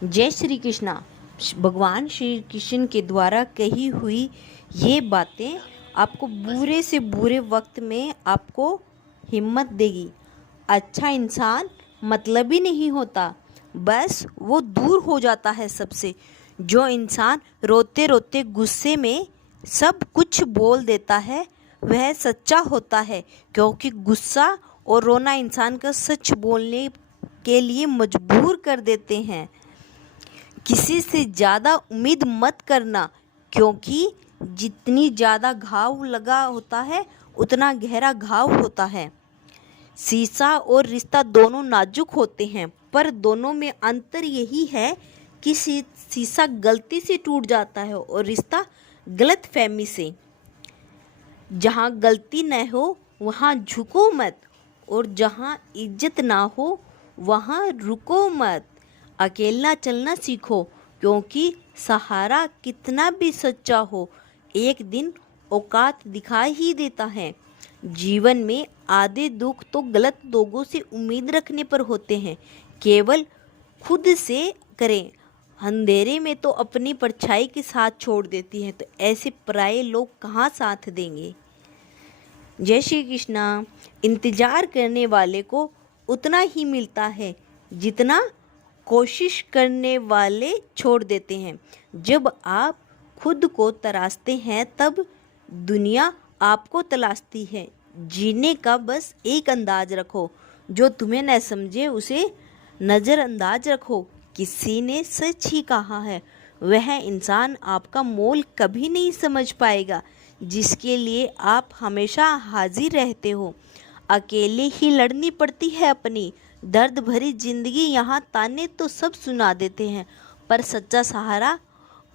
जय श्री कृष्णा। भगवान श्री कृष्ण के द्वारा कही हुई ये बातें आपको बुरे से बुरे वक्त में आपको हिम्मत देगी। अच्छा इंसान मतलबी नहीं होता, बस वो दूर हो जाता है सबसे। जो इंसान रोते रोते गुस्से में सब कुछ बोल देता है वह सच्चा होता है, क्योंकि गुस्सा और रोना इंसान का सच बोलने के लिए मजबूर कर देते हैं। किसी से ज़्यादा उम्मीद मत करना, क्योंकि जितनी ज़्यादा घाव लगा होता है उतना गहरा घाव होता है। शीशा और रिश्ता दोनों नाजुक होते हैं, पर दोनों में अंतर यही है कि शीशा गलती से टूट जाता है और रिश्ता गलतफहमी से। जहाँ गलती न हो वहाँ झुको मत, और जहाँ इज्जत ना हो वहाँ रुको मत। अकेला चलना सीखो, क्योंकि सहारा कितना भी सच्चा हो एक दिन औकात दिखा ही देता है। जीवन में आधे दुख तो गलत लोगों से उम्मीद रखने पर होते हैं। केवल खुद से करें, अंधेरे में तो अपनी परछाई के साथ छोड़ देती है, तो ऐसे पराये लोग कहाँ साथ देंगे। जय श्री कृष्णा। इंतजार करने वाले को उतना ही मिलता है जितना कोशिश करने वाले छोड़ देते हैं। जब आप खुद को तराशते हैं तब दुनिया आपको तलाशती है। जीने का बस एक अंदाज रखो, जो तुम्हें न समझे उसे नज़रअंदाज रखो। किसी ने सच ही कहा है, वह इंसान आपका मोल कभी नहीं समझ पाएगा जिसके लिए आप हमेशा हाजिर रहते हो। अकेले ही लड़नी पड़ती है अपनी दर्द भरी जिंदगी। यहाँ ताने तो सब सुना देते हैं, पर सच्चा सहारा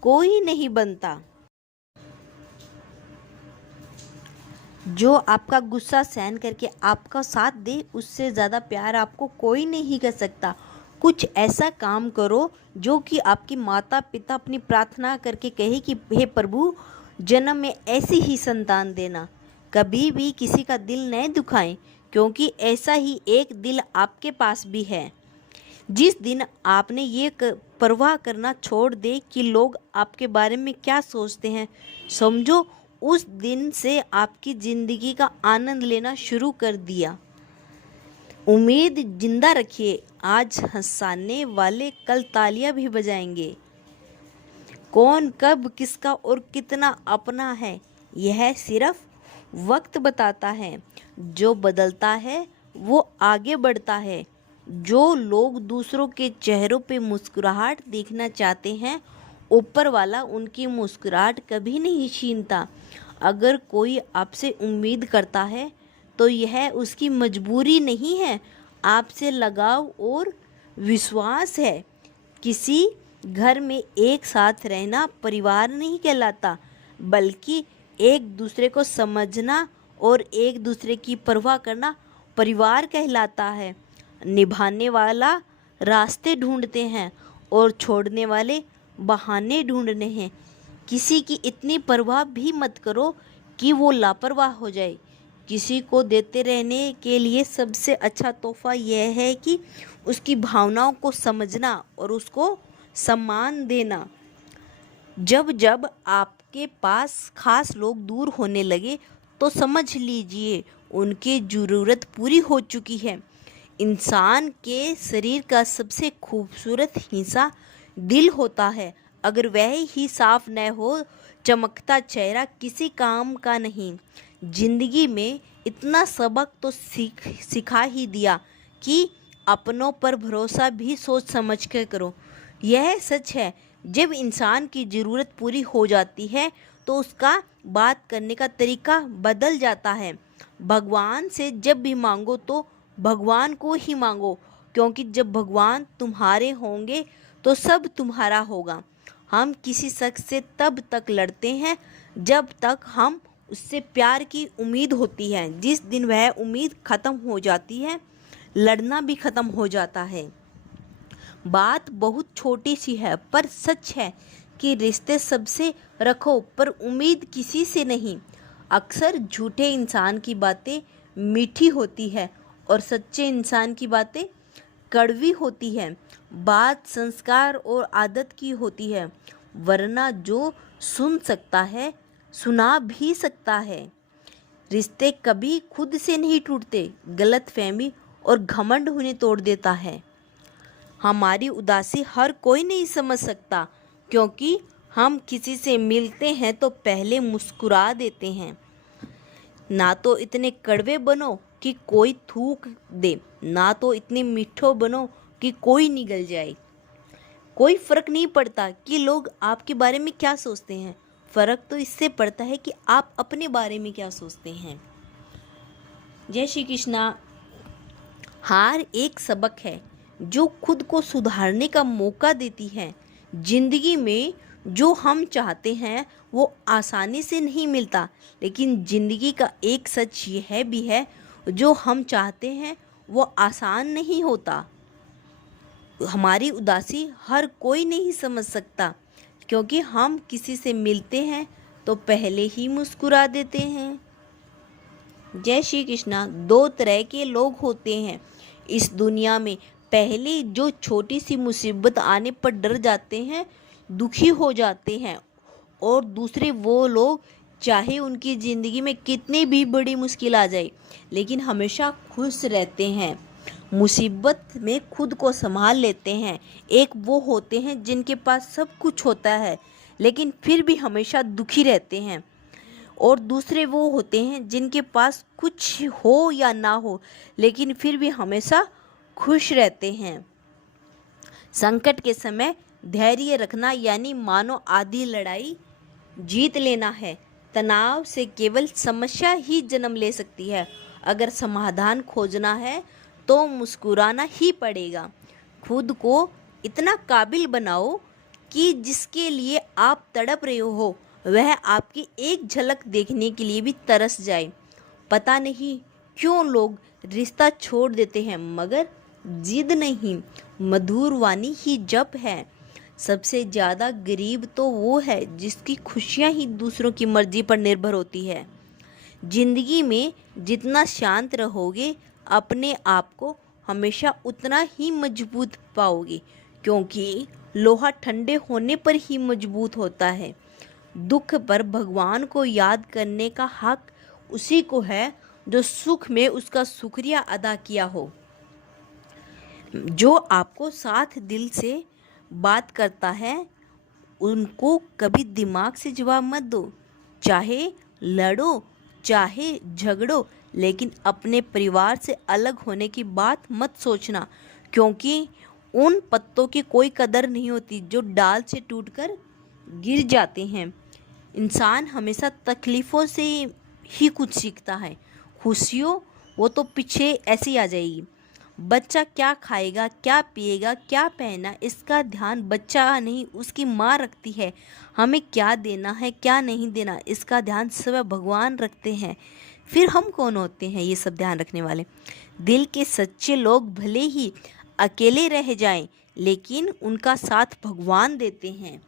कोई नहीं बनता। जो आपका गुस्सा सहन करके आपका साथ दे, उससे ज़्यादा प्यार आपको कोई नहीं कर सकता। कुछ ऐसा काम करो जो कि आपकी माता पिता अपनी प्रार्थना करके कहे कि हे प्रभु, जन्म में ऐसी ही संतान देना। कभी भी किसी का दिल नहीं दुखाएं, क्योंकि ऐसा ही एक दिल आपके पास भी है। जिस दिन आपने ये परवाह करना छोड़ दे कि लोग आपके बारे में क्या सोचते हैं, समझो उस दिन से आपकी ज़िंदगी का आनंद लेना शुरू कर दिया। उम्मीद जिंदा रखिए, आज हंसाने वाले कल तालियां भी बजाएंगे। कौन कब किसका और कितना अपना है, यह सिर्फ वक्त बताता है। जो बदलता है वो आगे बढ़ता है। जो लोग दूसरों के चेहरों पे मुस्कुराहट देखना चाहते हैं, ऊपर वाला उनकी मुस्कुराहट कभी नहीं छीनता। अगर कोई आपसे उम्मीद करता है तो यह उसकी मजबूरी नहीं है, आपसे लगाव और विश्वास है। किसी घर में एक साथ रहना परिवार नहीं कहलाता, बल्कि एक दूसरे को समझना और एक दूसरे की परवाह करना परिवार कहलाता है। निभाने वाला रास्ते ढूंढते हैं और छोड़ने वाले बहाने ढूंढने हैं। किसी की इतनी परवाह भी मत करो कि वो लापरवाह हो जाए। किसी को देते रहने के लिए सबसे अच्छा तोहफा यह है कि उसकी भावनाओं को समझना और उसको सम्मान देना। जब जब आपके पास खास लोग दूर होने लगे तो समझ लीजिए उनकी ज़रूरत पूरी हो चुकी है। इंसान के शरीर का सबसे खूबसूरत हिस्सा दिल होता है। अगर वह ही साफ न हो, चमकता चेहरा किसी काम का नहीं। जिंदगी में इतना सबक तो सिखा ही दिया कि अपनों पर भरोसा भी सोच समझ कर करो। यह सच है, जब इंसान की ज़रूरत पूरी हो जाती है तो उसका बात करने का तरीका बदल जाता है। भगवान से जब भी मांगो तो भगवान को ही मांगो, क्योंकि जब भगवान तुम्हारे होंगे तो सब तुम्हारा होगा। हम किसी शख्स से तब तक लड़ते हैं जब तक हम उससे प्यार की उम्मीद होती है। जिस दिन वह उम्मीद ख़त्म हो जाती है, लड़ना भी ख़त्म हो जाता है। बात बहुत छोटी सी है, पर सच है कि रिश्ते सबसे रखो, पर उम्मीद किसी से नहीं। अक्सर झूठे इंसान की बातें मीठी होती है और सच्चे इंसान की बातें कड़वी होती है, बात संस्कार और आदत की होती है, वरना जो सुन सकता है सुना भी सकता है। रिश्ते कभी खुद से नहीं टूटते, गलतफहमी और घमंड उन्हें तोड़ देता है। हमारी उदासी हर कोई नहीं समझ सकता, क्योंकि हम किसी से मिलते हैं तो पहले मुस्कुरा देते हैं। ना तो इतने कड़वे बनो कि कोई थूक दे, ना तो इतने मीठो बनो कि कोई निगल जाए। कोई फर्क नहीं पड़ता कि लोग आपके बारे में क्या सोचते हैं, फर्क तो इससे पड़ता है कि आप अपने बारे में क्या सोचते हैं। जय श्री कृष्णा। हार एक सबक है जो खुद को सुधारने का मौका देती है। जिंदगी में जो हम चाहते हैं वो आसानी से नहीं मिलता, लेकिन ज़िंदगी का एक सच यह भी है, जो हम चाहते हैं वो आसान नहीं होता। हमारी उदासी हर कोई नहीं समझ सकता, क्योंकि हम किसी से मिलते हैं तो पहले ही मुस्कुरा देते हैं। जय श्री कृष्णा। दो तरह के लोग होते हैं इस दुनिया में। पहले जो छोटी सी मुसीबत आने पर डर जाते हैं, दुखी हो जाते हैं, और दूसरे वो लोग चाहे उनकी ज़िंदगी में कितनी भी बड़ी मुश्किल आ जाए लेकिन हमेशा खुश रहते हैं, मुसीबत में खुद को संभाल लेते हैं। एक वो होते हैं जिनके पास सब कुछ होता है लेकिन फिर भी हमेशा दुखी रहते हैं, और दूसरे वो होते हैं जिनके पास कुछ हो या ना हो लेकिन फिर भी हमेशा खुश रहते हैं। संकट के समय धैर्य रखना यानी मानो आधी लड़ाई जीत लेना है। तनाव से केवल समस्या ही जन्म ले सकती है। अगर समाधान खोजना है तो मुस्कुराना ही पड़ेगा। खुद को इतना काबिल बनाओ कि जिसके लिए आप तड़प रहे हो वह आपकी एक झलक देखने के लिए भी तरस जाए। पता नहीं क्यों लोग रिश्ता छोड़ देते हैं, मगर जिद नहीं, मधुर वाणी ही जप है। सबसे ज़्यादा गरीब तो वो है जिसकी खुशियाँ ही दूसरों की मर्जी पर निर्भर होती है। जिंदगी में जितना शांत रहोगे अपने आप को हमेशा उतना ही मजबूत पाओगे, क्योंकि लोहा ठंडे होने पर ही मजबूत होता है। दुख पर भगवान को याद करने का हक उसी को है जो सुख में उसका शुक्रिया अदा किया हो। जो आपको साथ दिल से बात करता है उनको कभी दिमाग से जवाब मत दो। चाहे लड़ो चाहे झगड़ो, लेकिन अपने परिवार से अलग होने की बात मत सोचना, क्योंकि उन पत्तों की कोई कदर नहीं होती जो डाल से टूटकर गिर जाते हैं। इंसान हमेशा तकलीफ़ों से ही कुछ सीखता है। खुशियों वो तो पीछे ऐसी आ जाएगी। बच्चा क्या खाएगा, क्या पिएगा, क्या पहना, इसका ध्यान बच्चा नहीं उसकी माँ रखती है। हमें क्या देना है क्या नहीं देना, इसका ध्यान सब भगवान रखते हैं। फिर हम कौन होते हैं ये सब ध्यान रखने वाले। दिल के सच्चे लोग भले ही अकेले रह जाएं, लेकिन उनका साथ भगवान देते हैं।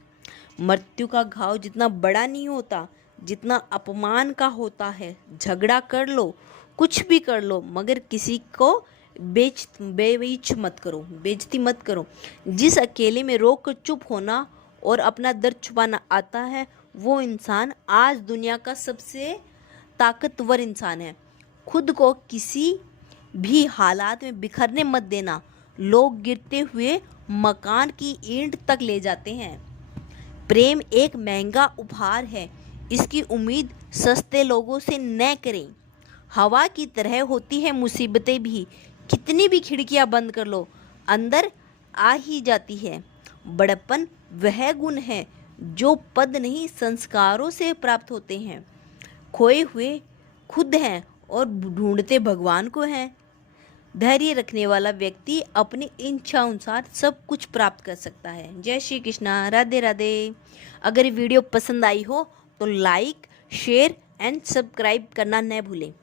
मृत्यु का घाव जितना बड़ा नहीं होता जितना अपमान का होता है। झगड़ा कर लो, कुछ भी कर लो, मगर किसी को बेइज्जत मत करो, बेइज्जती मत करो। जिस अकेले में रोक कर चुप होना और अपना दर्द छुपाना आता है, वो इंसान आज दुनिया का सबसे ताकतवर इंसान है। खुद को किसी भी हालात में बिखरने मत देना। लोग गिरते हुए मकान की ईंट तक ले जाते हैं। प्रेम एक महंगा उपहार है, इसकी उम्मीद सस्ते लोगों से न करें। हवा की तरह होती है मुसीबतें भी, कितनी भी खिड़कियां बंद कर लो अंदर आ ही जाती है। बड़प्पन वह गुण है जो पद नहीं संस्कारों से प्राप्त होते हैं। खोए हुए खुद हैं और ढूंढते भगवान को हैं। धैर्य रखने वाला व्यक्ति अपनी इच्छा अनुसार सब कुछ प्राप्त कर सकता है। जय श्री कृष्णा। राधे राधे। अगर वीडियो पसंद आई हो तो लाइक, शेयर एंड सब्सक्राइब करना न भूलें।